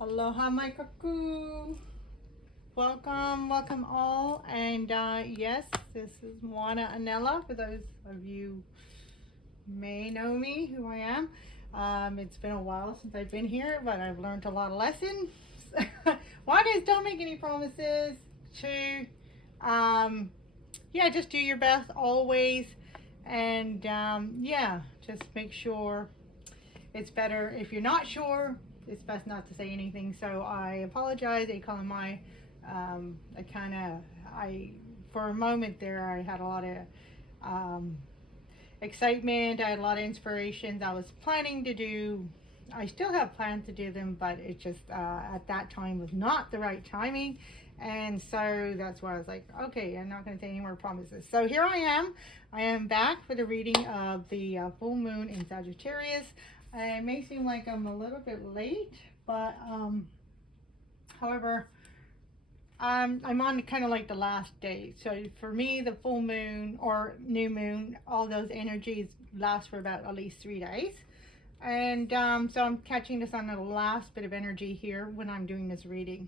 Aloha my kaku. Welcome all. And yes, this is Moana Anela. For those of you may know me, who I am. It's been a while since I've been here, but I've learned a lot of lessons. One is don't make any promises. Two, yeah, just do your best always. And yeah, just make sure. It's better if you're not sure, it's best not to say anything. So I apologize. For a moment there, I had a lot of excitement. I had a lot of inspirations. I was planning to do, I still have plans to do them, but it just at that time was not the right timing. And so that's why I was like, okay, I'm not going to say any more promises. So here I am. I am back for the reading of the full moon in Sagittarius. It may seem like I'm a little bit late, but however, I'm on kind of like the last day. So for me, the full moon or new moon, all those energies last for about at least 3 days. And so I'm catching this on the last bit of energy here when I'm doing this reading.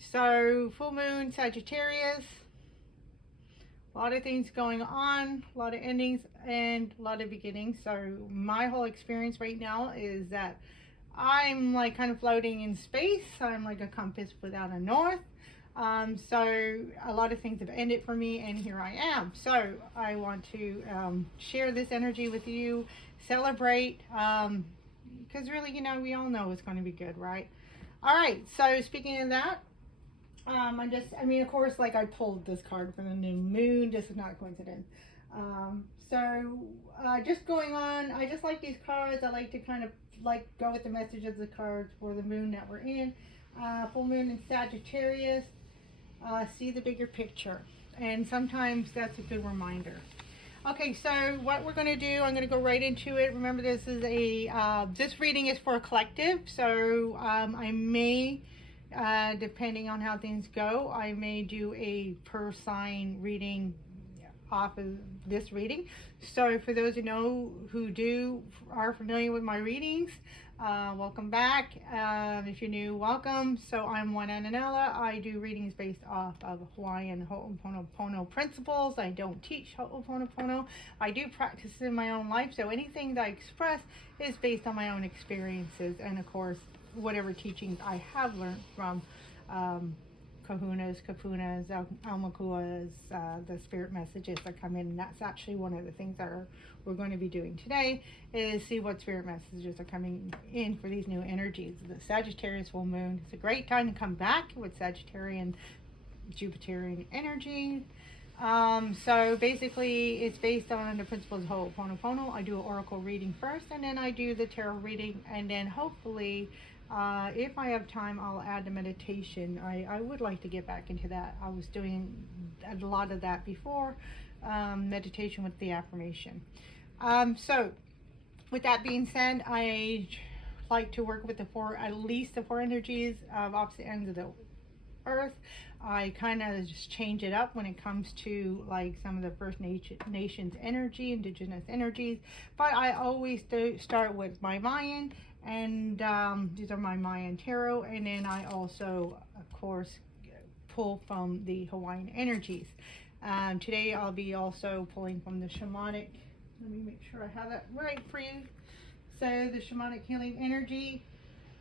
So full moon, Sagittarius, a lot of things going on, a lot of endings and a lot of beginnings. So my whole experience right now is that I'm like kind of floating in space. I'm like a compass without a north. So a lot of things have ended for me, and here I am. So I want to share this energy with you, celebrate, because really, you know, we all know it's going to be good, right? All right, so speaking of that, of course, like I pulled this card from the new moon. This is not a coincidence. Just going on, I just like these cards. I like to kind of like go with the message of the cards for the moon that we're in. Full moon in Sagittarius. See the bigger picture. And sometimes that's a good reminder. Okay, so what we're going to do, I'm going to go right into it. Remember, this is this reading is for a collective. So I may... depending on how things go, I may do a per sign reading off of this reading. So for those who are familiar with my readings, welcome back. If you're new, welcome. So I'm Moana and Anela. I do readings based off of Hawaiian Ho'o Pono Pono principles. I don't teach Ho'o Pono Pono. I do practice in my own life. So anything that I express is based on my own experiences, and of course, whatever teachings I have learned from kahunas, kapunas, aumakuas, the spirit messages that come in. And that's actually one of the things that we're going to be doing today, is see what spirit messages are coming in for these new energies. The Sagittarius full moon is a great time to come back with Sagittarian, Jupiterian energy. So basically it's based on the principles of Ho'o Pono Pono. I do an oracle reading first, and then I do the tarot reading, and then hopefully if I have time, I'll add the meditation. I would like to get back into that. I was doing a lot of that before, meditation with the affirmation. So with that being said, I like to work with at least the four energies of opposite ends of the earth. I kind of just change it up when it comes to like some of the First Nations energy, indigenous energies, but I always start with my Mayan, and these are my Mayan tarot, and then I also of course pull from the Hawaiian energies. Today I'll be also pulling from the shamanic, let me make sure I have that right for you. So the shamanic healing energy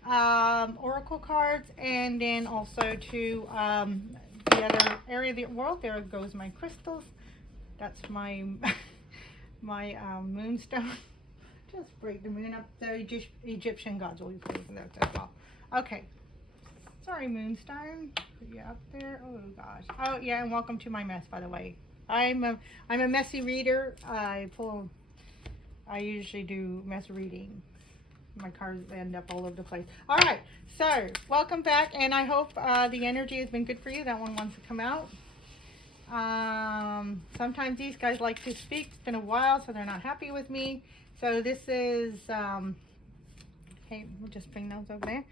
oracle cards, and then also to the other area of the world. There goes my crystals. That's my moonstone. Just break the moon up. The Egyptian gods will be putting those as well. Okay, sorry moonstone, put you up there. Oh gosh. Oh yeah, and welcome to my mess, by the way. I'm a messy reader. I usually do mess reading. My cards end up all over the place. All right, so welcome back, and I hope the energy has been good for you. That one wants to come out. Sometimes these guys like to speak. It's been a while, so they're not happy with me. So this is okay, we'll just bring those over there.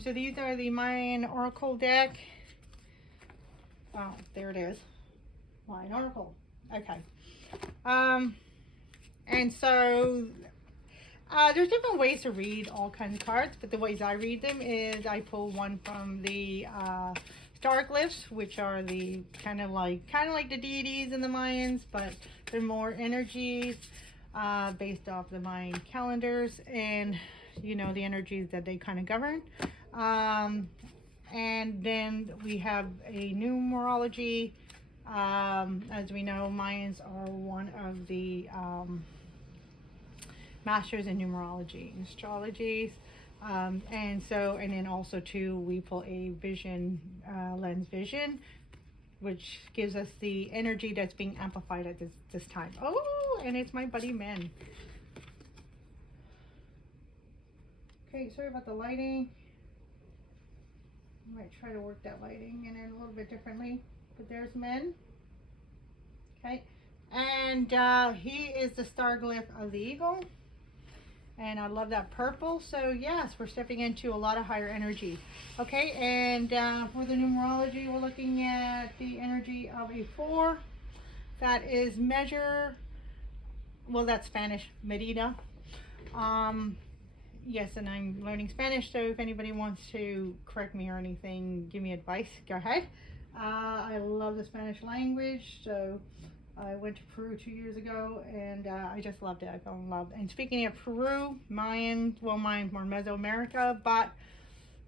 So these are the Mayan Oracle deck. Oh, there it is. Mayan Oracle. Okay. And so There's different ways to read all kinds of cards, but the ways I read them is I pull one from the star glyphs, which are the kind of like the deities in the Mayans, but they're more energies based off the Mayan calendars and the energies that they kind of govern. And then we have a numerology. As we know, Mayans are one of the masters in numerology and astrologies. And then also too, we pull a vision, lens vision, which gives us the energy that's being amplified at this time. Oh, and it's my buddy Men. Okay, sorry about the lighting. I might try to work that lighting in a little bit differently, but there's Men. Okay, and he is the star glyph of the eagle. And I love that purple. So yes, we're stepping into a lot of higher energy. Okay, and for the numerology, we're looking at the energy of a 4. That is measure. Well, that's Spanish, medida. Yes, and I'm learning Spanish, so if anybody wants to correct me or anything, give me advice, go ahead. I love the Spanish language, so I went to Peru 2 years ago, and I just loved it. I fell in love. And speaking of Peru, Mayans were Mesoamerica, but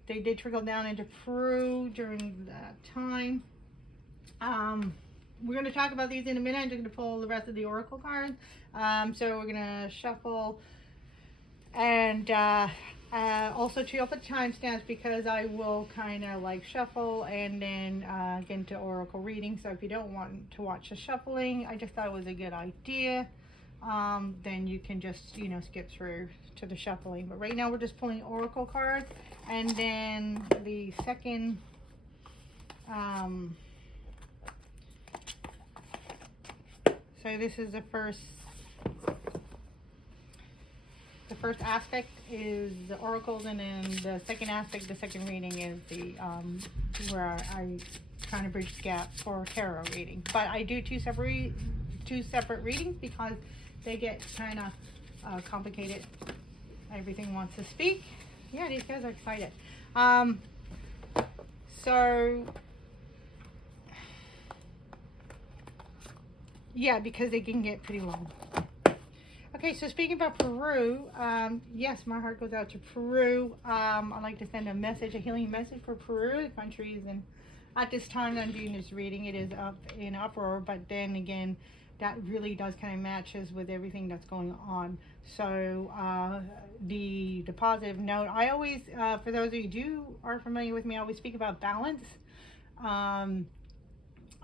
they did trickle down into Peru during that time. We're going to talk about these in a minute. I'm just going to pull the rest of the oracle cards. So we're going to shuffle, and also to up at timestamps, because I will kind of like shuffle and then get into oracle reading. So if you don't want to watch the shuffling, I just thought it was a good idea. Then you can just skip through to the shuffling. But right now we're just pulling oracle cards, and then the second so this is the first. The first aspect is the oracles, and then the second aspect, the second reading, is the where I kind of bridge the gap for tarot reading. But I do two separate readings because they get kind of complicated. Everything wants to speak. Yeah, these guys are excited. So yeah, because they can get pretty long. Okay, so speaking about Peru, yes, my heart goes out to Peru. I'd like to send a message, a healing message for Peru, the countries, and at this time I'm doing this reading, it is up in uproar, but then again, that really does kind of matches with everything that's going on. So the positive note, I always, for those of you who are familiar with me, I always speak about balance.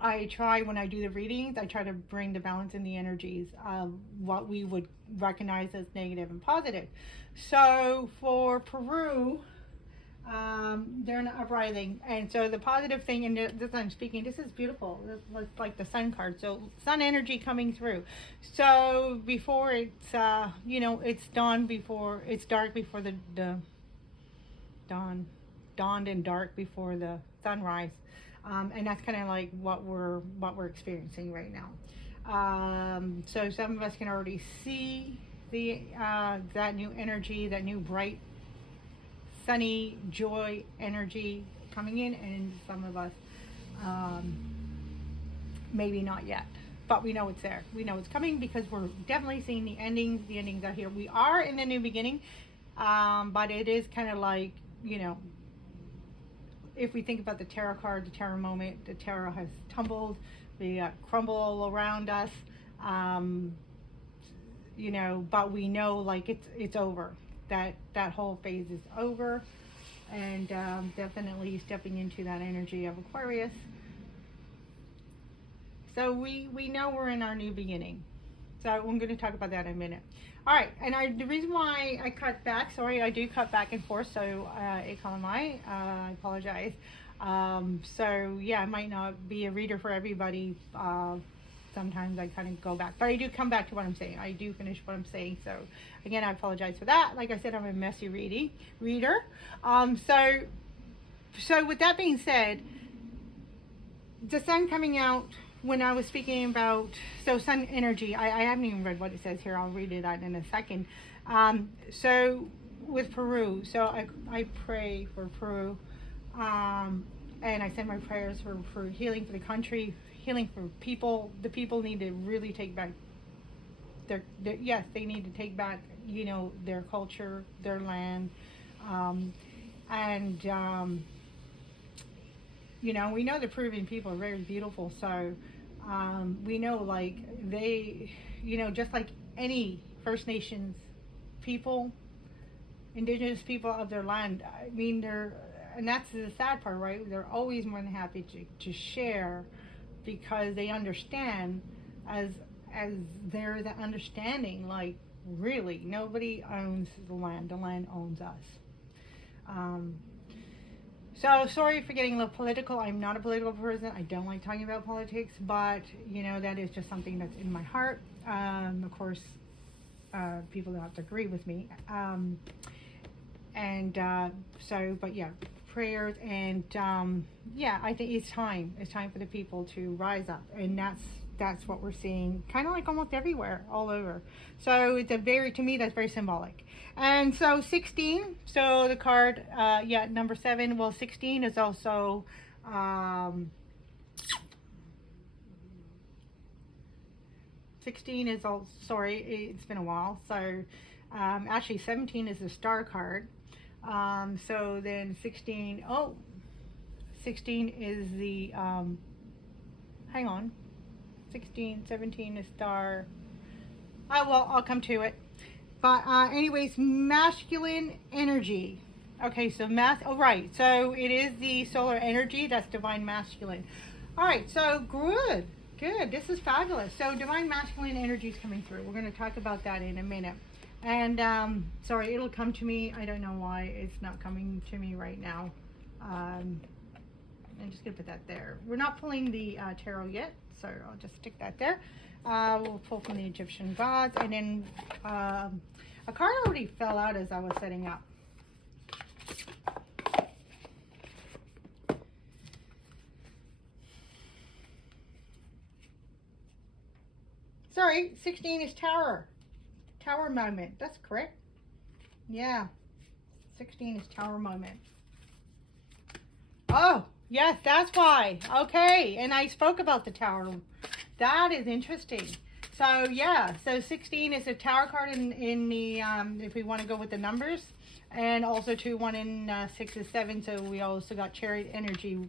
I try, when I do the readings, I try to bring the balance in the energies of what we would recognize as negative and positive. So for Peru, they're in an uprising. And so the positive thing, and this I'm speaking, this is beautiful. This is like the sun card. So sun energy coming through. So before it's, it's dawn before, it's dark before the dawned and dark before the sunrise. And that's kind of like what we're experiencing right now. So some of us can already see the that new energy, that new bright, sunny joy energy coming in, and some of us maybe not yet, but we know it's there. We know it's coming because we're definitely seeing the endings. The endings are here. We are in the new beginning, but it is kind of like, if we think about the tarot card, the tarot moment, the tarot has tumbled, the crumble around us, but we know like it's over. That whole phase is over, and definitely stepping into that energy of Aquarius. So we know we're in our new beginning. So I'm going to talk about that in a minute. All right, and the reason why I cut back, sorry, I do cut back and forth, so I apologize. So yeah, I might not be a reader for everybody. Sometimes I kind of go back, but I do come back to what I'm saying. I do finish what I'm saying. So again, I apologize for that. Like I said, I'm a messy reader. So with that being said, the sun coming out, when I was speaking about, so sun energy, I haven't even read what it says here. I'll read it out in a second. So with Peru, so I pray for Peru, and I send my prayers for healing for the country, healing for people. The people need to really take back yes, they need to take back, you know, their culture, their land, and you know, we know the Peruvian people are very beautiful, so we know, like, they, you know, just like any First Nations people, indigenous people of their land, I mean, and that's the sad part, right? They're always more than happy to share, because they understand, as there's the understanding, like, really, nobody owns the land owns us. So sorry for getting a little political. I'm not a political person. I don't like talking about politics, but you know, that is just something that's in my heart. Of course, people don't have to agree with me. But yeah, prayers, and yeah, I think it's time. It's time for the people to rise up, and that's what we're seeing, kind of like almost everywhere, all over. So it's to me, that's very symbolic. And so 16, so the card, number 7, well, 16 is also, 16 is all, sorry, it's been a while. So actually 17 is the star card. So then 16 is the, hang on. 16, 17 is star. Oh, well, I'll come to it. But anyways, masculine energy. Okay, so right. So it is the solar energy. That's divine masculine. All right, so good. This is fabulous. So divine masculine energy is coming through. We're going to talk about that in a minute. And sorry, it'll come to me. I don't know why it's not coming to me right now. I'm just going to put that there. We're not pulling the tarot yet, so I'll just stick that there. We'll pull from the Egyptian gods, and then a card already fell out as I was setting up. Sorry, 16 is tower moment. That's correct. Yeah, 16 is tower moment. Oh, yes, that's why. Okay, and I spoke about the tower. That is interesting. So yeah, so 16 is a tower card in the if we want to go with the numbers, and also 2, 1, and 6 is 7. So we also got chariot energy.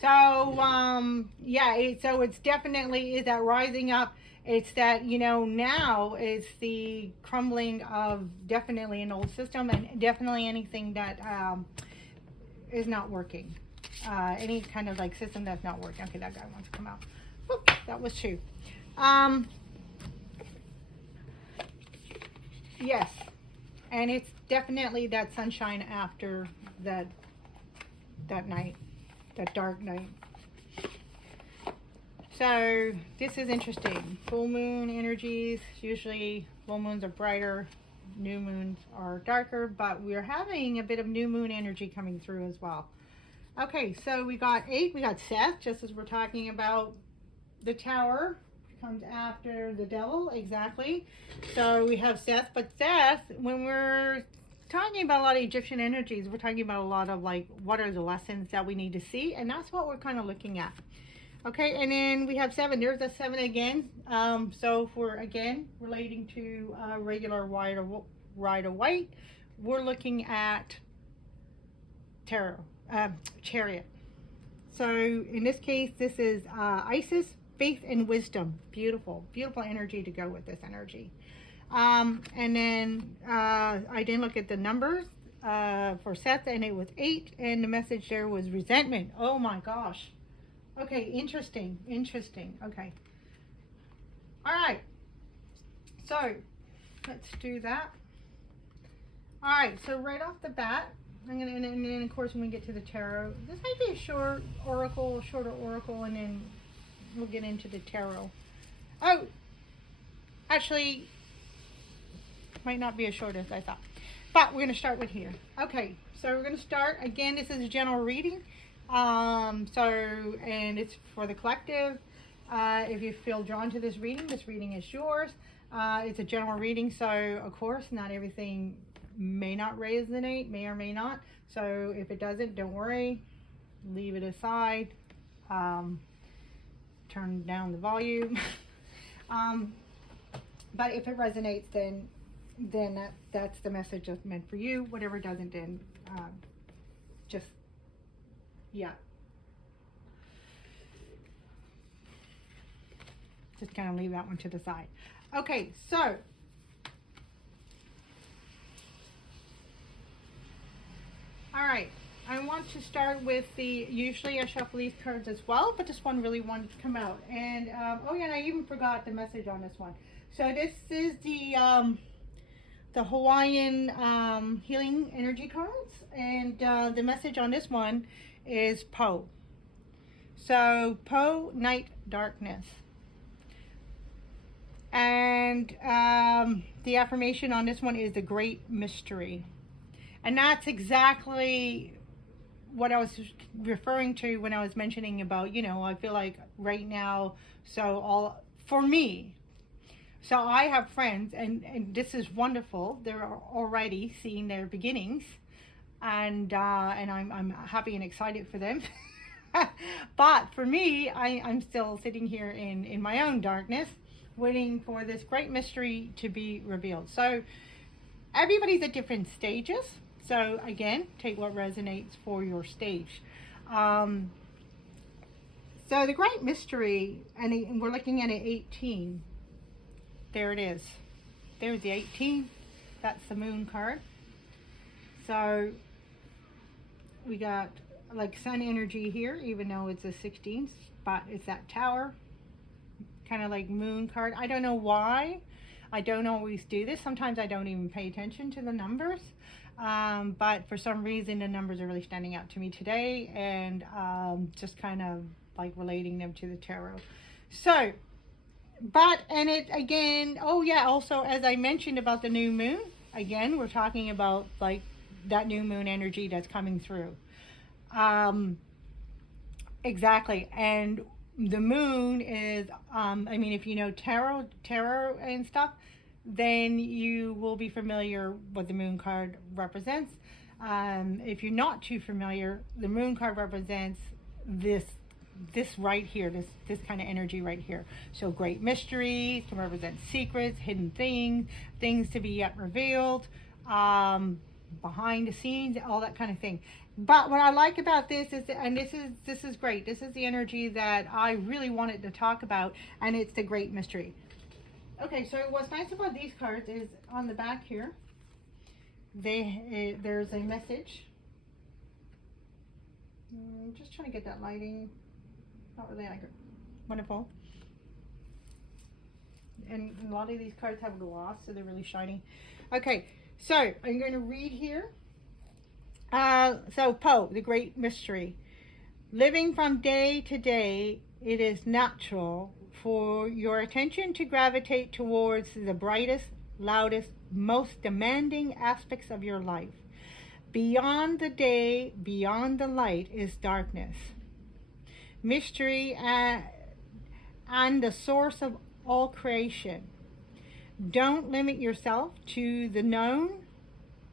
So yeah, so it's definitely is that rising up. It's that, you know, now it's the crumbling of definitely an old system, and definitely anything that is not working. Any kind of like system that's not working. Okay, that guy wants to come out. Whoop, that was 2. Yes, and it's definitely that sunshine after that night, that dark night. So this is interesting. Full moon energies. Usually full moons are brighter, new moons are darker, but we're having a bit of new moon energy coming through as well. Okay, so we got 8. We got Seth, just as we're talking about the tower comes after the devil, exactly. So we have Seth, but Seth, when we're talking about a lot of Egyptian energies, we're talking about a lot of like, what are the lessons that we need to see, and that's what we're kind of looking at. Okay, and then we have 7. There's a 7 again. So for again relating to regular ride of white, we're looking at chariot. So in this case, this is Isis, faith and wisdom. Beautiful energy to go with this energy. And then I didn't look at the numbers for Seth, and it was 8, and the message there was resentment. Oh my gosh. Okay, interesting. Okay. All right. So let's do that. All right. So right off the bat, I'm gonna, and then of course when we get to the tarot, this might be a shorter oracle, and then we'll get into the tarot. Oh, actually, might not be as short as I thought. But we're gonna start with here. Okay. So we're gonna start again. This is a general reading. And it's for the collective. If you feel drawn to this reading is yours. It's a general reading, so of course not everything may not resonate, may or may not. So if it doesn't, don't worry, leave it aside, turn down the volume. But if it resonates, then that's the message that's meant for you. Whatever doesn't, then just, yeah. Just kind of leave that one to the side. Okay, so all right, I want to start with usually I shuffle these cards as well, but this one really wanted to come out. And oh yeah, and I even forgot the message on this one. So this is the Hawaiian healing energy cards, and the message on this one is Po. So Po, night, darkness. And the affirmation on this one is the great mystery. And that's exactly what I was referring to when I was mentioning about, you know, I feel like right now, for me, so I have friends, and this is wonderful. They're already seeing their beginnings, and I'm happy and excited for them. But for me, I'm still sitting here in my own darkness, waiting for this great mystery to be revealed. So everybody's at different stages. So again, take what resonates for your stage. So the great mystery, and we're looking at an 18. There it is. There's the 18. That's the moon card. So we got like sun energy here, even though it's a 16, but it's that tower, kind of like moon card. I don't know why. I don't always do this. Sometimes I don't even pay attention to the numbers. But for some reason the numbers are really standing out to me today, and just kind of like relating them to the tarot. So, and it again, oh yeah, also as I mentioned about the new moon, again, we're talking about like that new moon energy that's coming through. Exactly. And the moon is, I mean, if you know tarot and stuff, then you will be familiar what the moon card represents. If you're not too familiar, the moon card represents this right here, this kind of energy right here. So great mysteries can represent secrets, hidden things to be yet revealed, behind the scenes, all that kind of thing. But what I like about this is, and this is great, this is the energy that I really wanted to talk about, and it's the great mystery. Okay, so what's nice about these cards is on the back here, there's a message. I'm just trying to get that lighting. Not really like it. Wonderful. And a lot of these cards have gloss, so they're really shiny. Okay, so I'm going to read here. So Po, the great mystery. Living from day to day, it is natural for your attention to gravitate towards the brightest, loudest, most demanding aspects of your life. Beyond the day, beyond the light is darkness. Mystery and the source of all creation. Don't limit yourself to the known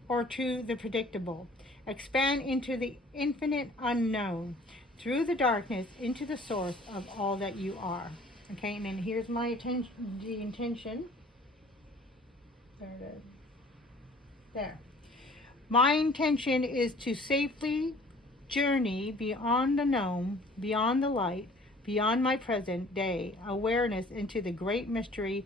or to the predictable. Expand into the infinite unknown, through the darkness into the source of all that you are. Okay, and then here's my intention. There it is. There. My intention is to safely journey beyond the known, beyond the light, beyond my present day awareness into the great mystery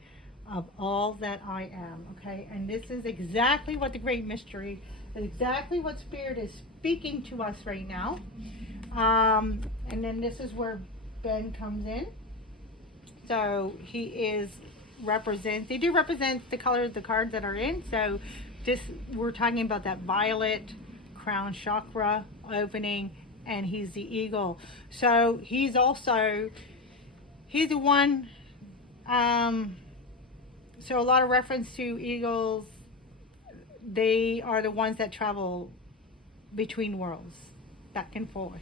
of all that I am. Okay, and this is exactly what the great mystery is, exactly what Spirit is speaking to us right now. And then this is where Ben comes in. So they do represent the colors, the cards that are in. So we're talking about that violet crown chakra opening, and he's the eagle. So he's the one, so a lot of reference to eagles. They are the ones that travel between worlds, back and forth.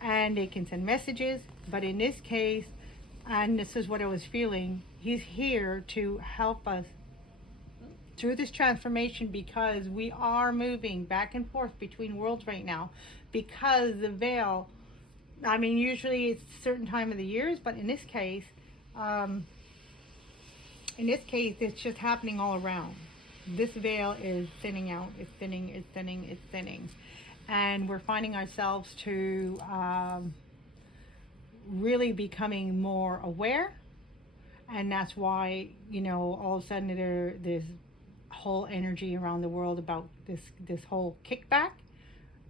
And they can send messages, but in this case, and this is what I was feeling, He's here to help us through this transformation, because we are moving back and forth between worlds right now, because the veil, I mean, usually it's a certain time of the years, but in this case, it's just happening all around. This veil is thinning out. It's thinning, it's thinning, it's thinning. And we're finding ourselves to really becoming more aware. And that's why, you know, all of a sudden there's whole energy around the world about this whole kickback.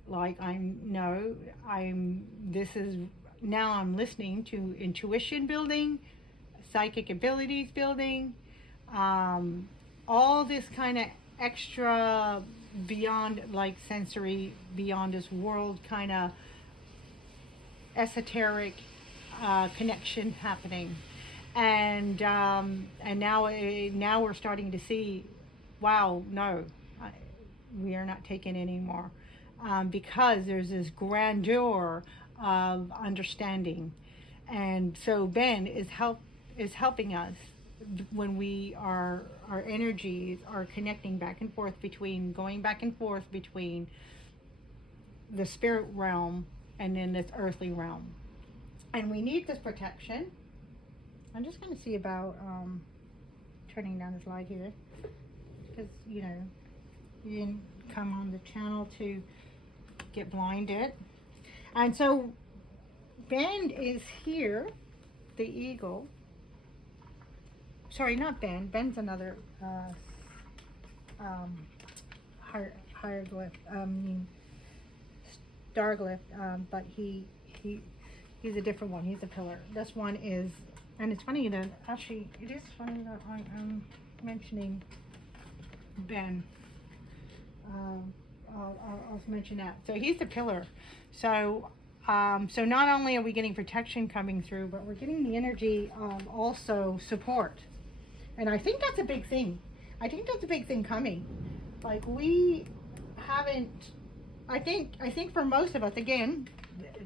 Like, I'm listening to intuition building, psychic abilities building, all this kind of extra beyond, like, sensory, beyond this world kind of esoteric connection happening. And now we're starting to see, wow, no, we are not taking anymore, because there's this grandeur of understanding. And so Ben is helping us when our energies are connecting back and forth between, going back and forth between the spirit realm and then this earthly realm. And we need this protection. I'm just going to see about turning down this light here, because, you know, you didn't come on the channel to get blinded. And so Ben is here, the eagle. Sorry, not Ben. Ben's another hieroglyph, starglyph, but he's a different one. He's a pillar. This one is, and it's funny that, actually, it is funny that I am mentioning Ben. I'll mention that. So he's the pillar. So not only are we getting protection coming through, but we're getting the energy of also support. And I think that's a big thing. I think that's a big thing coming. Like, we haven't, I think for most of us, again,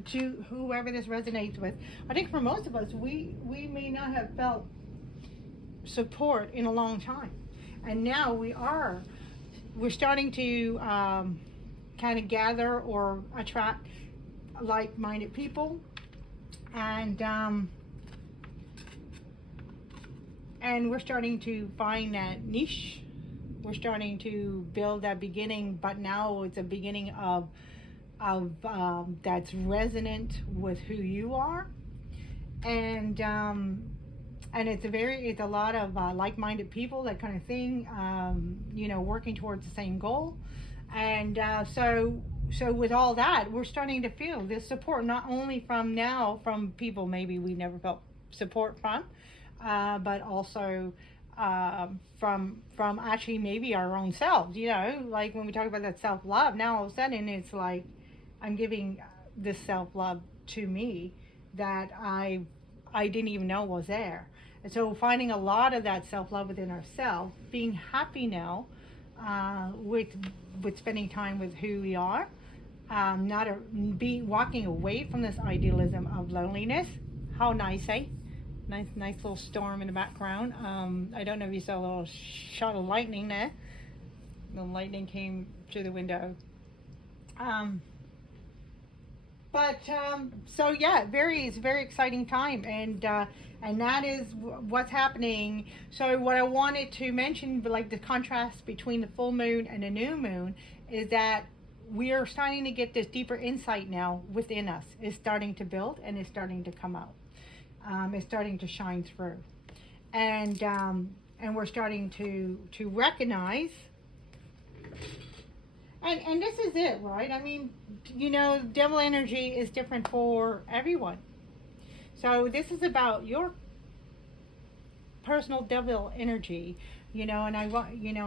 to whoever this resonates with, I think for most of us, we may not have felt support in a long time. And now we're starting to kind of gather or attract like-minded people, and we're starting to find that niche. We're starting to build that beginning, but now it's a beginning of that's resonant with who you are, and it's a lot of like-minded people, that kind of thing, you know, working towards the same goal. And so with all that, we're starting to feel this support, not only from people maybe we never felt support from, but also from actually maybe our own selves. You know, like when we talk about that self-love, now all of a sudden it's like I'm giving this self-love to me that I didn't even know was there. And so finding a lot of that self-love within ourselves, being happy now with spending time with who we are, walking away from this idealism of loneliness. How nice, eh? Nice little storm in the background. I don't know if you saw a little shot of lightning there. The lightning came through the window. So yeah, it's a very exciting time, and that is what's happening. So what I wanted to mention, like the contrast between the full moon and the new moon, is that we are starting to get this deeper insight now within us. It's starting to build, and it's starting to come out. It's starting to shine through, and we're starting to recognize. And this is it, right? I mean, you know, devil energy is different for everyone. So this is about your personal devil energy, you know. And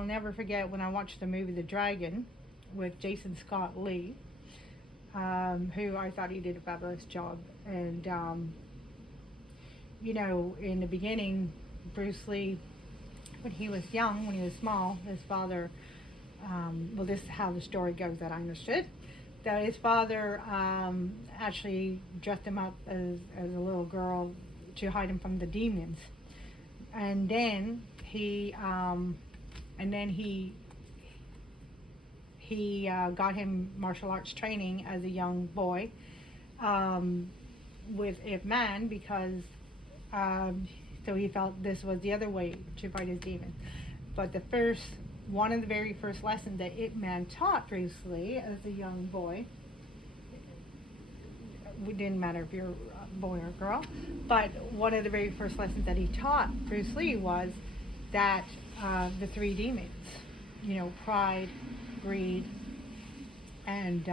never forget when I watched the movie The Dragon with Jason Scott Lee, who I thought he did a fabulous job. And, you know, in the beginning, Bruce Lee, when he was young, when he was small, his father, well, this is how the story goes that I understood, that his father actually dressed him up as a little girl to hide him from the demons. and then he got him martial arts training as a young boy with Ip Man because so he felt this was the other way to fight his demons. But one of the very first lessons that Ip Man taught Bruce Lee as a young boy, it didn't matter if you're a boy or a girl, but one of the very first lessons that he taught Bruce Lee was that the three demons, pride, greed, and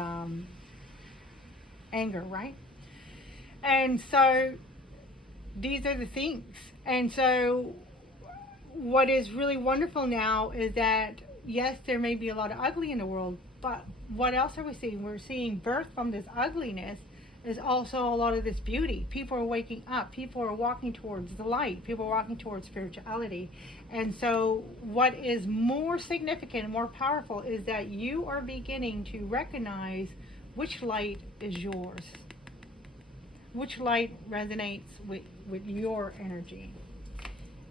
anger, right? And so these are the things. And so what is really wonderful now is that, yes, there may be a lot of ugly in the world, but what else are we seeing? We're seeing birth from this ugliness is also a lot of this beauty. People are waking up. People are walking towards the light. People are walking towards spirituality. And so what is more significant and more powerful is that you are beginning to recognize which light is yours. Which light resonates with your energy.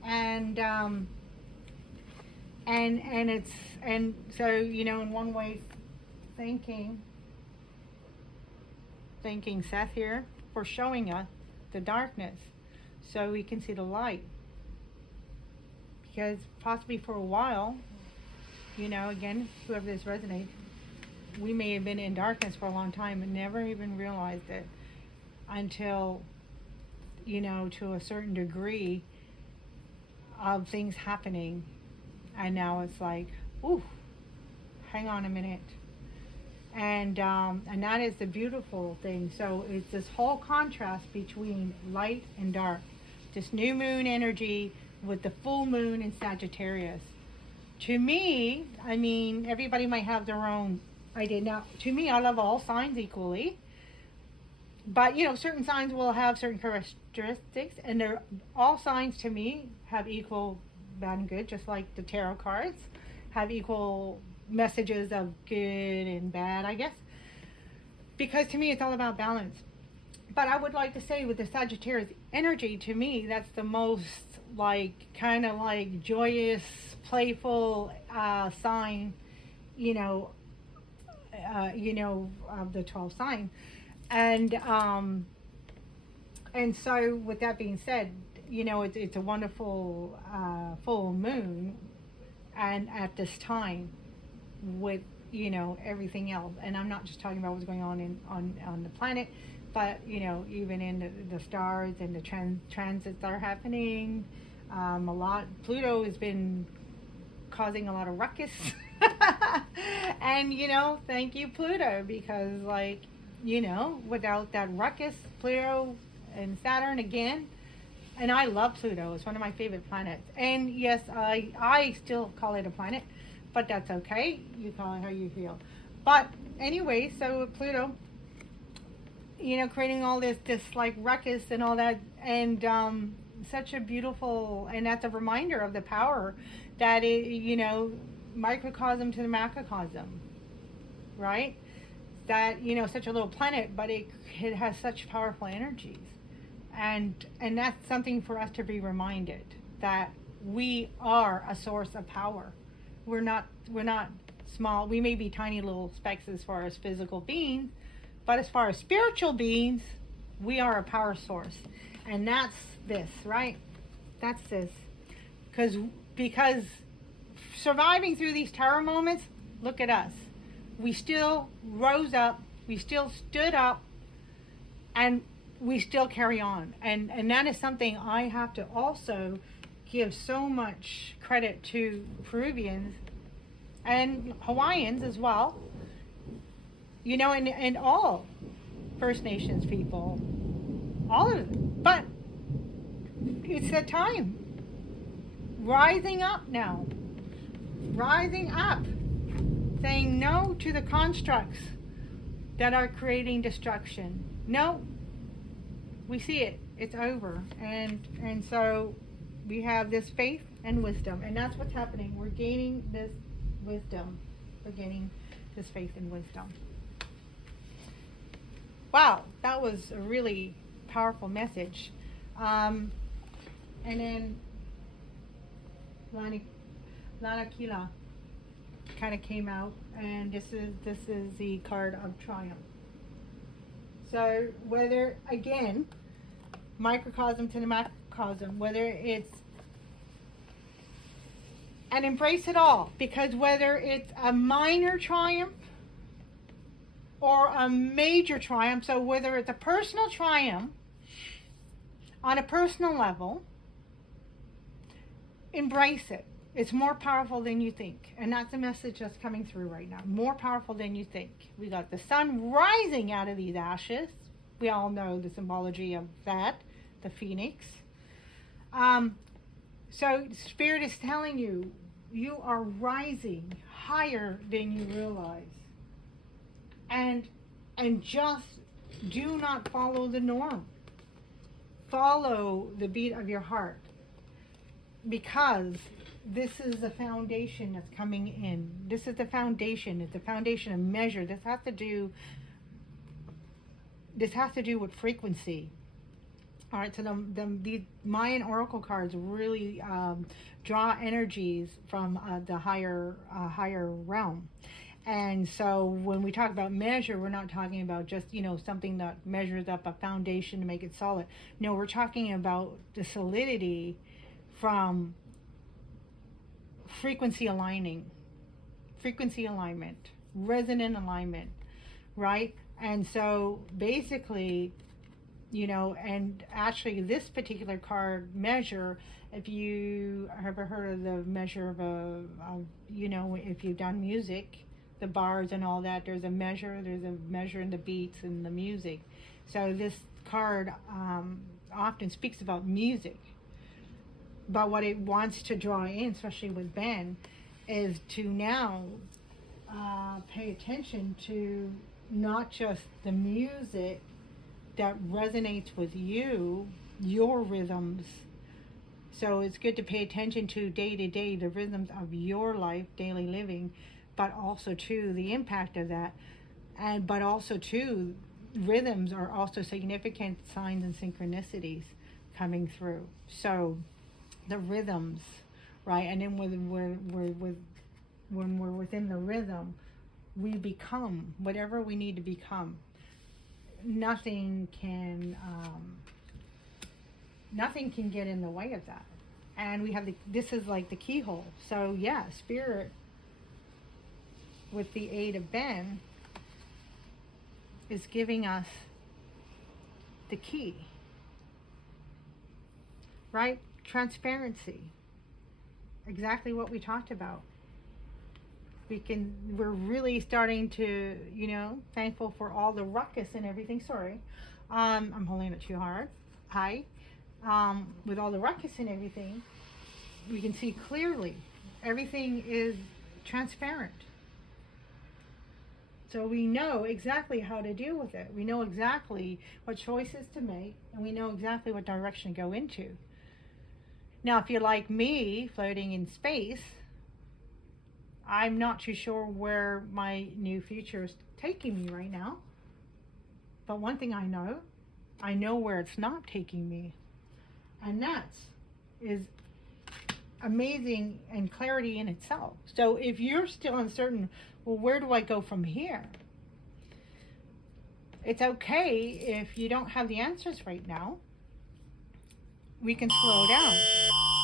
And so, in one way, thanking Seth here for showing us the darkness so we can see the light. Because possibly for a while, again, whoever this resonates, we may have been in darkness for a long time and never even realized it until, to a certain degree of things happening. And now it's like, ooh, hang on a minute. And that is the beautiful thing. So it's this whole contrast between light and dark. This new moon energy with the full moon in Sagittarius. To me, everybody might have their own idea. Now, to me, I love all signs equally. But, certain signs will have certain characteristics. And all signs, to me, have equal bad and good, just like the tarot cards have equal messages of good and bad, I guess. Because to me, it's all about balance. But I would like to say with the Sagittarius energy, to me, that's the most kind of joyous, playful sign, of the 12 signs. And so with that being said, it's a wonderful full moon, and at this time with everything else, and I'm not just talking about what's going on on the planet, but even in the stars and the transits that are happening. Pluto has been causing a lot of ruckus. And thank you, Pluto, because without that ruckus, Pluto and Saturn again. And I love Pluto. It's one of my favorite planets. And yes, I still call it a planet, but that's okay. You call it how you feel. But anyway, so Pluto, creating all this ruckus and all that, and such a beautiful, and that's a reminder of the power that microcosm to the macrocosm, right? That such a little planet, but it has such powerful energies. And that's something for us to be reminded, that we are a source of power. We're not small. We may be tiny little specks as far as physical beings, but as far as spiritual beings, we are a power source. And that's this, right? That's this. Because surviving through these terror moments, look at us. We still rose up, we still stood up, and we still carry on. And that is something I have to also give so much credit to Peruvians and Hawaiians as well, and all First Nations people, all of them. But it's that time. Rising up now. Rising up. Saying no to the constructs that are creating destruction. No. We see it. It's over. And so we have this faith and wisdom. And that's what's happening. We're gaining this wisdom. We're gaining this faith and wisdom. Wow, that was a really powerful message. And then Lani, Lanakila kind of came out, and this is the card of triumph. So whether, again, microcosm to the macrocosm, whether it's, and embrace it all, because whether it's a minor triumph or a major triumph, so whether it's a personal triumph on a personal level, embrace it. It's more powerful than you think. And that's the message that's coming through right now. More powerful than you think. We got the sun rising out of these ashes. We all know the symbology of that, the phoenix. So Spirit is telling you, you are rising higher than you realize. And just do not follow the norm. Follow the beat of your heart. Because this is the foundation that's coming in. This is the foundation. It's the foundation of measure. This has to do with frequency. All right, so the Mayan Oracle cards really draw energies from the higher realm. And so when we talk about measure, we're not talking about just, something that measures up a foundation to make it solid. No, we're talking about the solidity from frequency alignment, resonant alignment, right? And so basically, and actually this particular card measure, if you ever heard of the measure of if you've done music, the bars and all that, there's a measure in the beats and the music. So this card often speaks about music. But what it wants to draw in, especially with Ben, is to now pay attention to not just the music that resonates with you, your rhythms. So it's good to pay attention to day to day, the rhythms of your life, daily living, but also to the impact of that. But also to rhythms are also significant signs and synchronicities coming through. So the rhythms, right? And then when we're within the rhythm, we become whatever we need to become. Nothing can get in the way of that. And we have this is like the keyhole. So yeah, Spirit, with the aid of Ben, is giving us the key, right? Transparency. Exactly what we talked about. We're really starting to, thankful for all the ruckus and everything. Sorry. I'm holding it too hard. Hi. With all the ruckus and everything, we can see clearly. Everything is transparent. So we know exactly how to deal with it. We know exactly what choices to make, and we know exactly what direction to go into. Now, if you're like me, floating in space, I'm not too sure where my new future is taking me right now. But one thing I know where it's not taking me. And that is amazing and clarity in itself. So if you're still uncertain, well, where do I go from here? It's okay if you don't have the answers right now. We can slow down.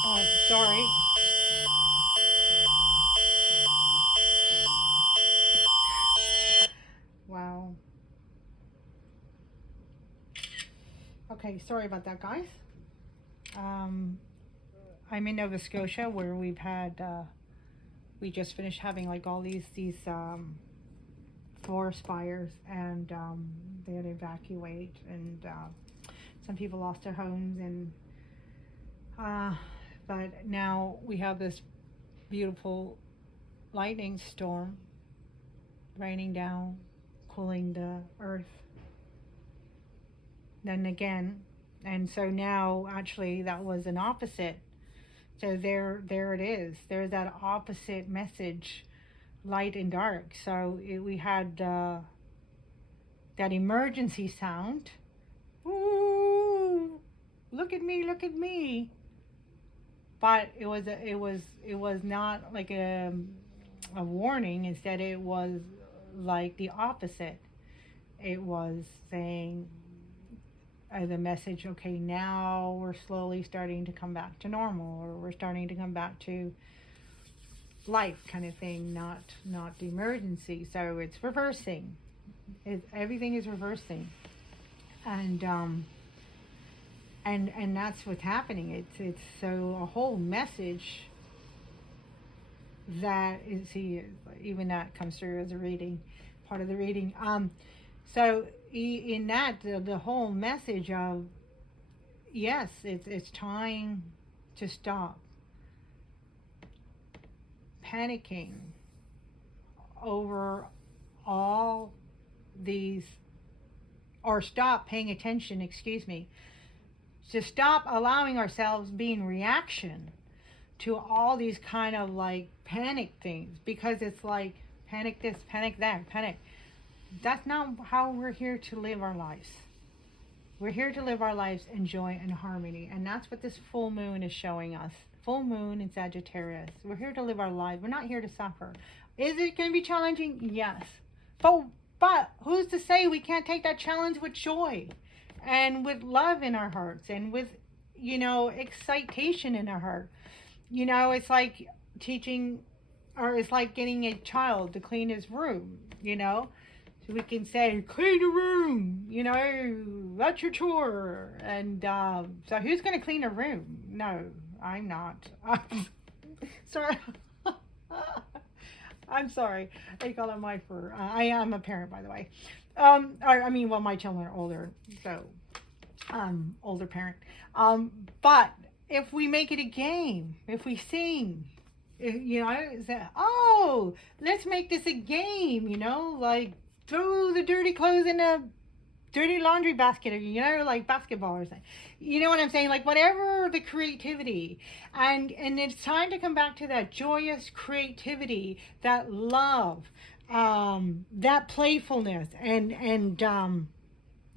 Oh, sorry. Wow. Okay, sorry about that, guys. I'm in Nova Scotia, where we've had, we just finished having like all these forest fires, and they had to evacuate, and some people lost their homes, and but now we have this beautiful lightning storm raining down, cooling the earth. Then again, and so now actually that was an opposite. So there it is. There's that opposite message, light and dark. So we had that emergency sound. Ooh, look at me, look at me. but it was not like a warning. Instead, it was like the opposite. It was saying the message, okay, now we're slowly starting to come back to normal, or we're starting to come back to life, kind of thing, not the emergency. So it's reversing. Everything is reversing, and that's what's happening. It's so a whole message that is, see, even that comes through as a reading, part of the reading. So in that, the whole message of, yes, it's time to stop panicking over all these, or stop paying attention, excuse me, to stop allowing ourselves being reaction to all these kind of like panic things, because it's like panic this, panic that, panic. That's not how we're here to live our lives. We're here to live our lives in joy and harmony, and that's what this full moon is showing us. Full moon in Sagittarius. We're here to live our lives. We're not here to suffer. Is it going to be challenging? Yes. But who's to say we can't take that challenge with joy and with love in our hearts and with, excitation in our heart? It's like teaching, or it's like getting a child to clean his room, So we can say, clean the room, that's your chore. And so who's going to clean a room? No, I'm not. Sorry. I'm sorry. I call it my fur. I am a parent, by the way. My children are older, so older parent. But if we make it a game, if we sing, say, oh, let's make this a game, like throw the dirty clothes in a dirty laundry basket, or like basketball or something. You know what I'm saying? Like whatever the creativity, and it's time to come back to that joyous creativity, that love, that playfulness, and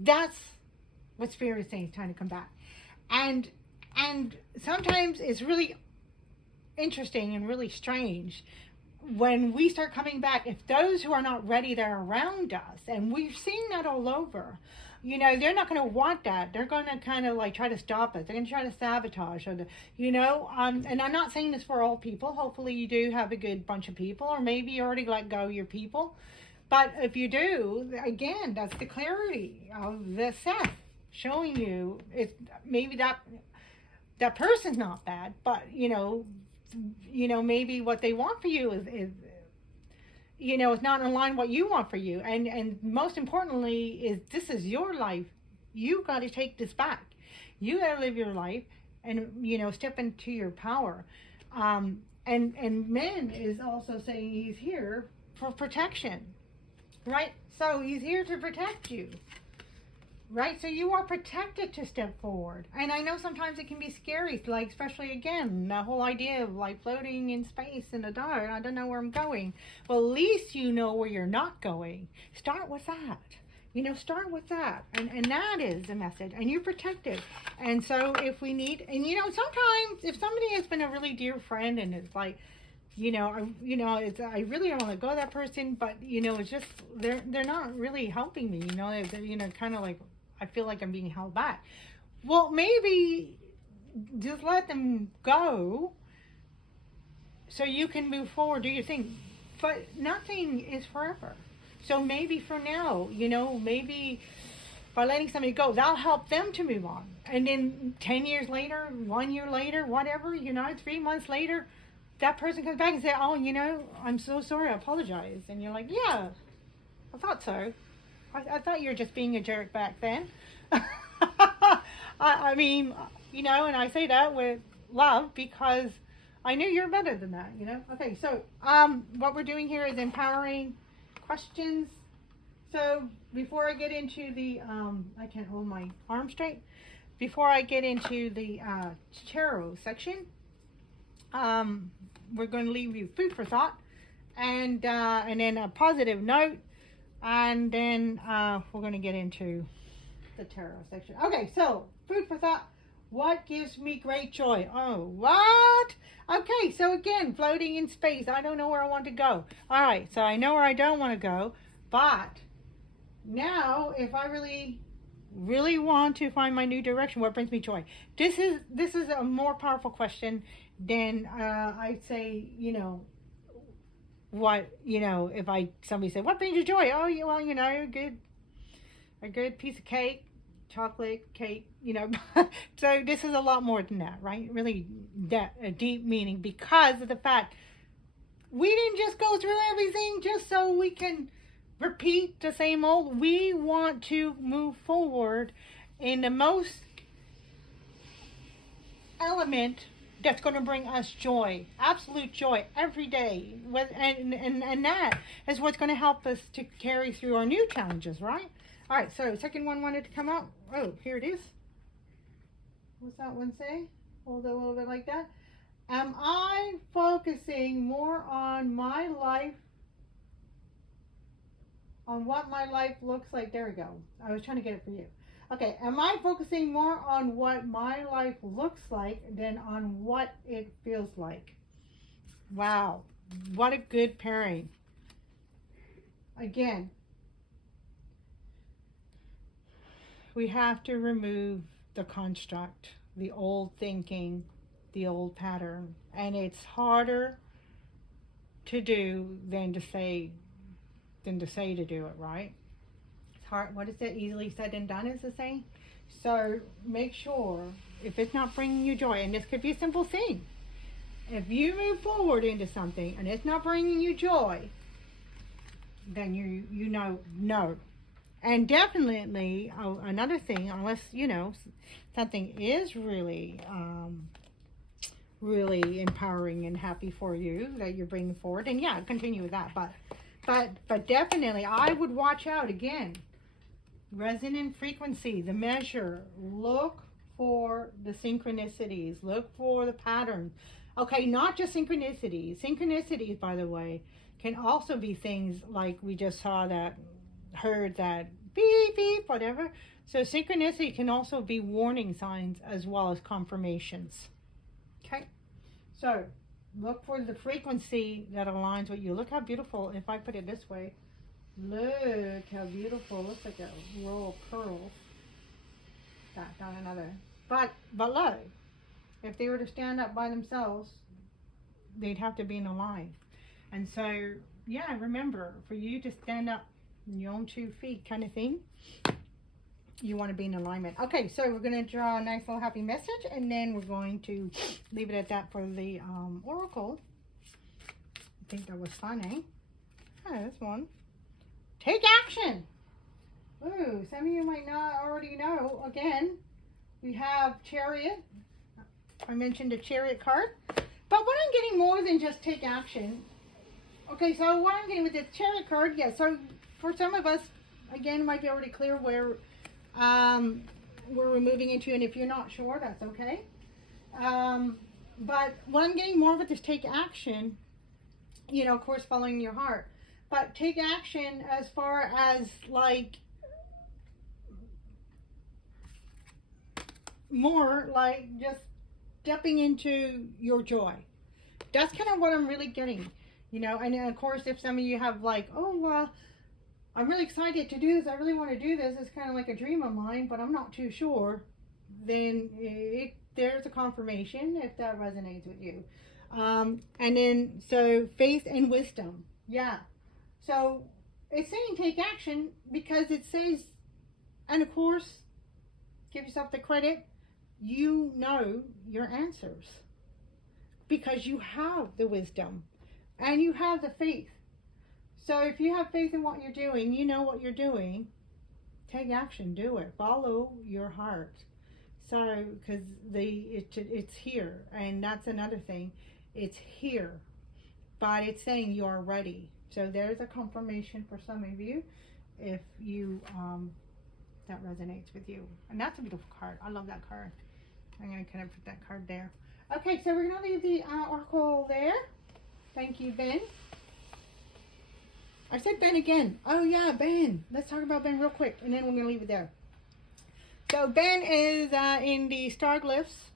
that's what Spirit is saying. It's time to come back, and sometimes it's really interesting and really strange when we start coming back, if those who are not ready, they're around us, and we've seen that all over, they're not going to want that. They're going to kind of like try to stop us. They're going to try to sabotage, or and I'm not saying this for all people. Hopefully you do have a good bunch of people, or maybe you already let go of your people. But if you do, again, that's the clarity of the Seth showing you. It's maybe that person's not bad, but maybe what they want for you is it's not in line what you want for you. And most importantly is, this is your life. You got to take this back. You got to live your life and, step into your power. And men is also saying he's here for protection, right? So he's here to protect you. Right, so you are protected to step forward. And I know sometimes it can be scary, like especially again, the whole idea of like floating in space in the dark. I don't know where I'm going. Well, at least you know where you're not going. Start with that. Start with that. And that is a message. And you're protected. And so if we need, and sometimes if somebody has been a really dear friend and it's like, I really don't want to go to that person, but it's just they're not really helping me. They're kind of like, I feel like I'm being held back. Well, maybe just let them go so you can move forward, do your thing. But nothing is forever. So maybe for now, maybe by letting somebody go, that'll help them to move on. And then 10 years later, 1 year later, whatever, 3 months later, that person comes back and says, oh, I'm so sorry, I apologize. And you're like, yeah, I thought so. I thought you were just being a jerk back then. I mean, and I say that with love because I knew you're better than that, Okay, so what we're doing here is empowering questions. So before I get into the, I can't hold my arm straight. Before I get into the tarot section, we're going to leave you food for thought and then a positive note. And then we're going to get into the tarot section. Okay, so food for thought. What gives me great joy? Oh, what? Okay, so again, floating in space. I don't know where I want to go. All right, so I know where I don't want to go, but now if I really want to find my new direction, what brings me joy? This is a more powerful question than I'd say, what, if somebody said, what brings you joy? Oh, well, a good piece of cake, chocolate cake, So this is a lot more than that, right? Really a deep meaning, because of the fact we didn't just go through everything just so we can repeat the same old. We want to move forward in the most element that's going to bring us joy, absolute joy every day. And that is what's going to help us to carry through our new challenges, right? All right, so second one wanted to come out. Oh, here it is. What's that one say? Hold it a little bit like that. Am I focusing more on my life, on what my life looks like? There we go. I was trying to get it for you. Okay, am I focusing more on what my life looks like than on what it feels like? Wow, what a good pairing. Again, we have to remove the construct, the old thinking, the old pattern. And it's harder to do than to say to do it, right? It's hard. What is it? Easily said than done is the saying. So make sure, if it's not bringing you joy, and this could be a simple thing, if you move forward into something and it's not bringing you joy, then you know no. And definitely another thing, unless something is really really empowering and happy for you that you're bringing forward, and yeah, continue with that. But definitely, I would watch out again. Resonant frequency, the measure. Look for the synchronicities. Look for the patterns. Okay, not just synchronicities. Synchronicities, by the way, can also be things like we just heard that beep, beep, whatever. So synchronicity can also be warning signs as well as confirmations. Okay, so look for the frequency that aligns with you. Look how beautiful, if I put it this way, look how beautiful. Looks like a row of pearls. That's not another. But look, if they were to stand up by themselves, they'd have to be in a line. And so, yeah, remember, for you to stand up on your own 2 feet kind of thing, you want to be in alignment. Okay, so we're going to draw a nice little happy message, and then we're going to leave it at that for the oracle. I think that was fun, eh? Oh, this one. Take action. Ooh, some of you might not already know. Again, we have Chariot. I mentioned a Chariot card. But what I'm getting more than just take action. Okay, so what I'm getting with the Chariot card, yeah, so for some of us, again, it might be already clear where we're moving into, and if you're not sure, that's okay. But what I'm getting more with is take action, of course, following your heart. But take action as far as like more like just stepping into your joy. That's kind of what I'm really getting, and of course, if some of you have like, oh, well, I'm really excited to do this, I really want to do this, it's kind of like a dream of mine, but I'm not too sure, then there's a confirmation if that resonates with you. And then, so faith and wisdom. Yeah. So it's saying take action because it says, and of course, give yourself the credit, you know your answers because you have the wisdom and you have the faith. So if you have faith in what you're doing, you know what you're doing, take action, do it, follow your heart. So, because it's here, and that's another thing, it's here, but it's saying you are ready. So there's a confirmation for some of you, if you that resonates with you, and that's a beautiful card. I love that card. I'm gonna kind of put that card there. Okay, so we're gonna leave the oracle there. Thank you, Ben. I said Ben again. Oh yeah, Ben. Let's talk about Ben real quick, and then we're gonna leave it there. So Ben is in the star glyphs.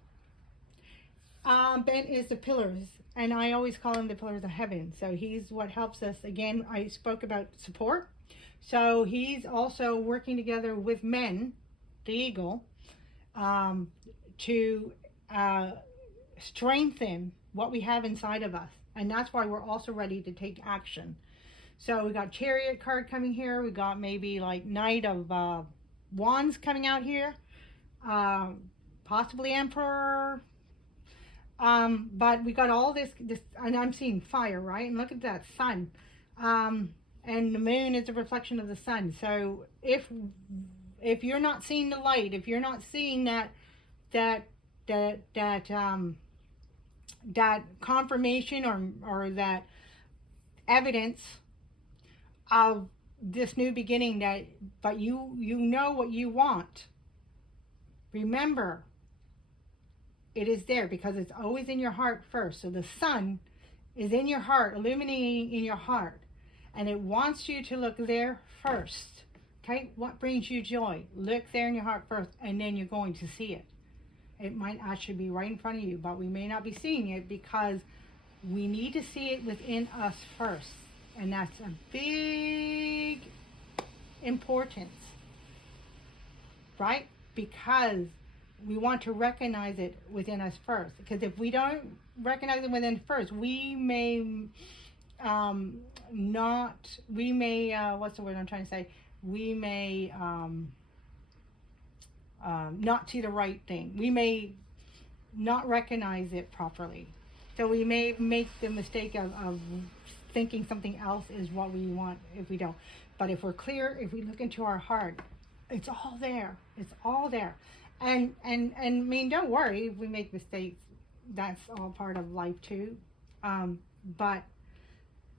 Ben is the pillars, and I always call him the pillars of heaven. So he's what helps us. Again, I spoke about support. So he's also working together with men, the eagle, to strengthen what we have inside of us. And that's why we're also ready to take action. So we got Chariot card coming here. We got maybe like Knight of Wands coming out here. Possibly Emperor. But we got all this, and I'm seeing fire, right? And look at that sun. And the moon is a reflection of the sun. So if you're not seeing the light, if you're not seeing that confirmation or that evidence of this new beginning, but you know what you want, remember, it is there because it's always in your heart first. So the sun is in your heart, illuminating in your heart, and it wants you to look there first. Okay, what brings you joy? Look there in your heart first, and then you're going to see it. It might actually be right in front of you, but we may not be seeing it because we need to see it within us first. And that's a big importance, right? Because we want to recognize it within us first. Because if we don't recognize it within first, we may what's the word I'm trying to say? We may not see the right thing. We may not recognize it properly. So we may make the mistake of thinking something else is what we want if we don't. But if we're clear, if we look into our heart, it's all there. It's all there. And I mean, don't worry if we make mistakes. That's all part of life too. But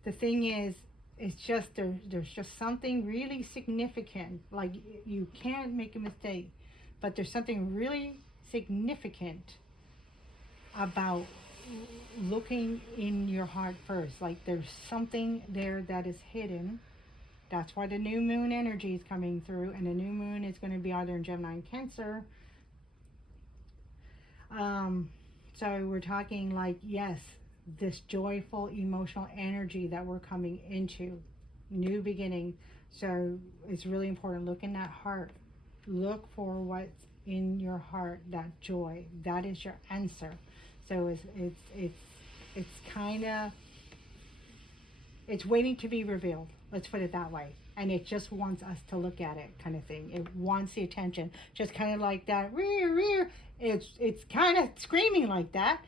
the thing is, it's just there's just something really significant. Like, you can't make a mistake, but there's something really significant about looking in your heart first. Like, there's something there that is hidden. That's why the new moon energy is coming through, and the new moon is going to be either in Gemini and Cancer. So we're talking like, yes, this joyful emotional energy that we're coming into, new beginning. So it's really important. Look in that heart. Look for what's in your heart, that joy. That is your answer. So it's kind of, it's waiting to be revealed. Let's put it that way. And it just wants us to look at it, kind of thing. It wants the attention, just kind of like that. Rear, rear. It's kind of screaming like that,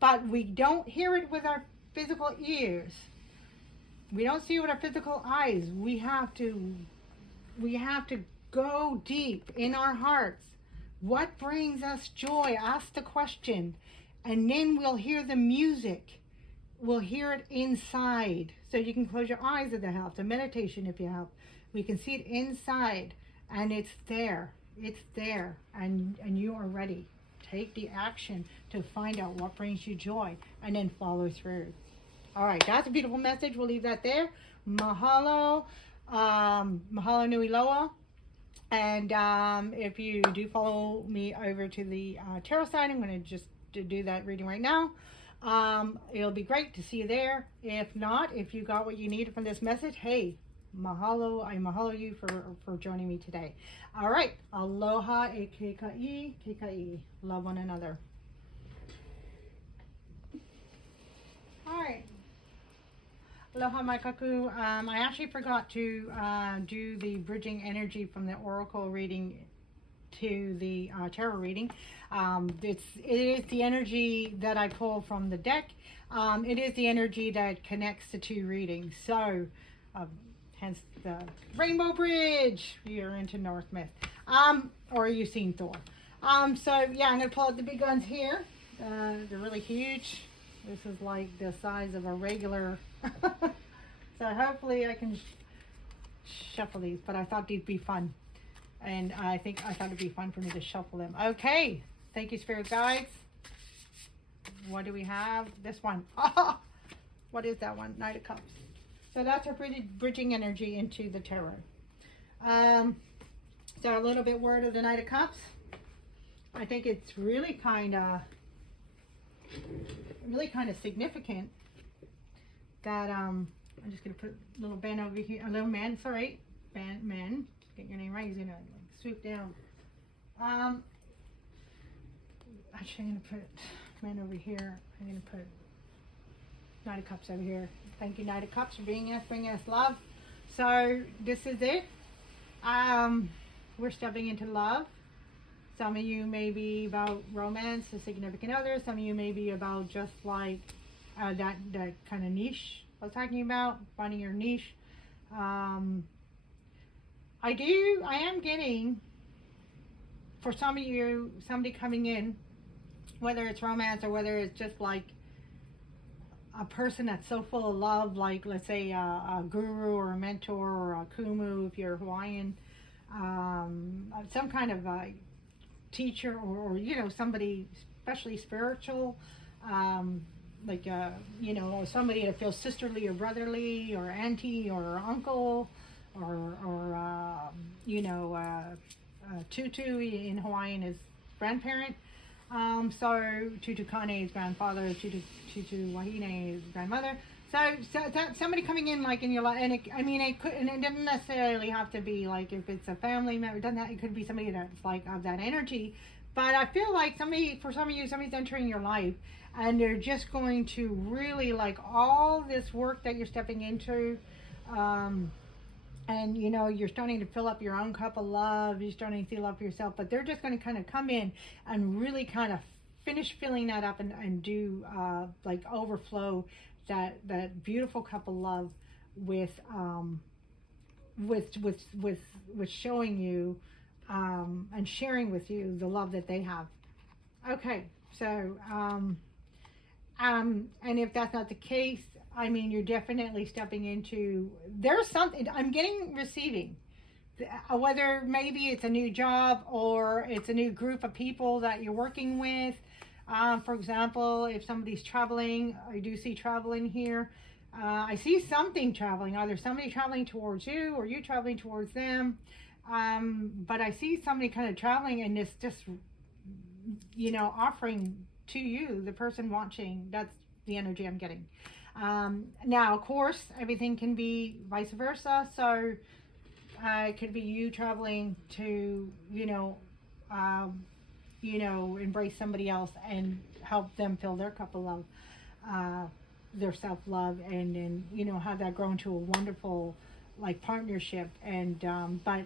but we don't hear it with our physical ears. We don't see it with our physical eyes. We have to go deep in our hearts. What brings us joy? Ask the question, and then we'll hear the music. We'll hear it inside. So you can close your eyes if that helps. A meditation if you help. We can see it inside, and it's there. It's there, and you are ready. Take the action to find out what brings you joy, and then follow through. All right, that's a beautiful message. We'll leave that there. Mahalo, mahalo nui loa. And if you do follow me over to the tarot side, I'm going to just do that reading right now. It'll be great to see you there. If not, if you got what you needed from this message, hey, mahalo. I mahalo you for joining me today. All right. Aloha e kekai, kekai. Love one another. All right. Aloha mai kaku. I actually forgot to do the bridging energy from the oracle reading to the tarot reading. It is the energy that I pull from the deck. It is the energy that connects the two readings. So, hence the Rainbow Bridge. You're into Norse myth. Or you've seen Thor. So yeah, I'm gonna pull out the big guns here. They're really huge. This is like the size of a regular. So hopefully I can shuffle these, but I thought they'd be fun. And I thought it'd be fun for me to shuffle them. Okay. Thank you, Spirit Guides. What do we have? This one. Oh, what is that one? Knight of Cups. So that's our bridging energy into the tarot. So a little bit word of the Knight of Cups. I think it's really kind of significant that I'm just gonna put a little band over here, a little man, sorry, man, get your name right. He's gonna like swoop down. Actually, I'm gonna put man over here. I'm gonna put Knight of Cups over here. Thank you, Knight of Cups, for bringing us love. So this is it. We're stepping into love. Some of you may be about romance, a significant other. Some of you may be about just like that kind of niche I was talking about, finding your niche. I am getting, for some of you, somebody coming in, whether it's romance or whether it's just like a person that's so full of love, like let's say a guru or a mentor or a Kumu if you're Hawaiian, some kind of teacher or you know, somebody especially spiritual, like or somebody that feels sisterly or brotherly or auntie or uncle or tutu in Hawaiian is grandparent. So tutu kane is grandfather, tutu wahine is grandmother. So somebody coming in like in your life, and it doesn't necessarily have to be like if it's a family member. It could be somebody that's like of that energy. But I feel like for some of you, somebody's entering your life, and they're just going to really like all this work that you're stepping into. And you're starting to fill up your own cup of love. You're starting to fill up yourself, but they're just going to kind of come in and really kind of finish filling that up and do like overflow that beautiful cup of love with showing you and sharing with you the love that they have. Okay, so and if that's not the case, I mean, you're definitely stepping into, there's something I'm receiving, whether maybe it's a new job or it's a new group of people that you're working with. For example, if somebody's traveling, I do see traveling here. I see something traveling, either somebody traveling towards you or you traveling towards them. But I see somebody kind of traveling and it's just, offering to you, the person watching. That's the energy I'm getting. Now, of course, everything can be vice versa. So it could be you traveling to, embrace somebody else and help them fill their cup of love, their self-love, and then, have that grow into a wonderful, like, partnership. And, but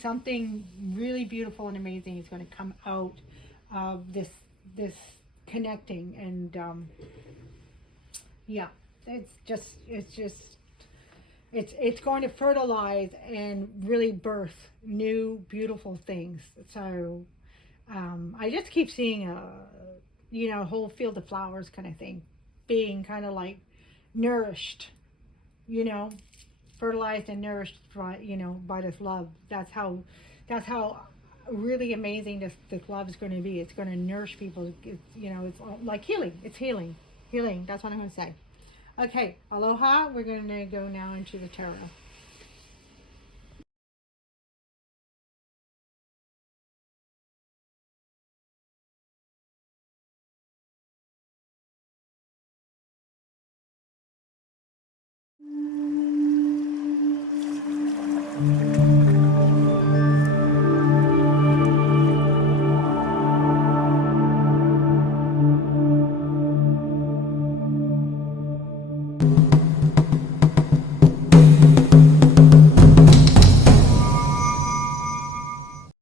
something really beautiful and amazing is going to come out of this connecting. And, yeah, it's going to fertilize and really birth new beautiful things. So I just keep seeing a whole field of flowers kind of thing, being kind of like nourished, fertilized and nourished by by this love. That's how really amazing this love is going to be. It's going to nourish people. It's like healing. It's healing. That's what I'm going to say. Okay, aloha. We're going to go now into the tarot.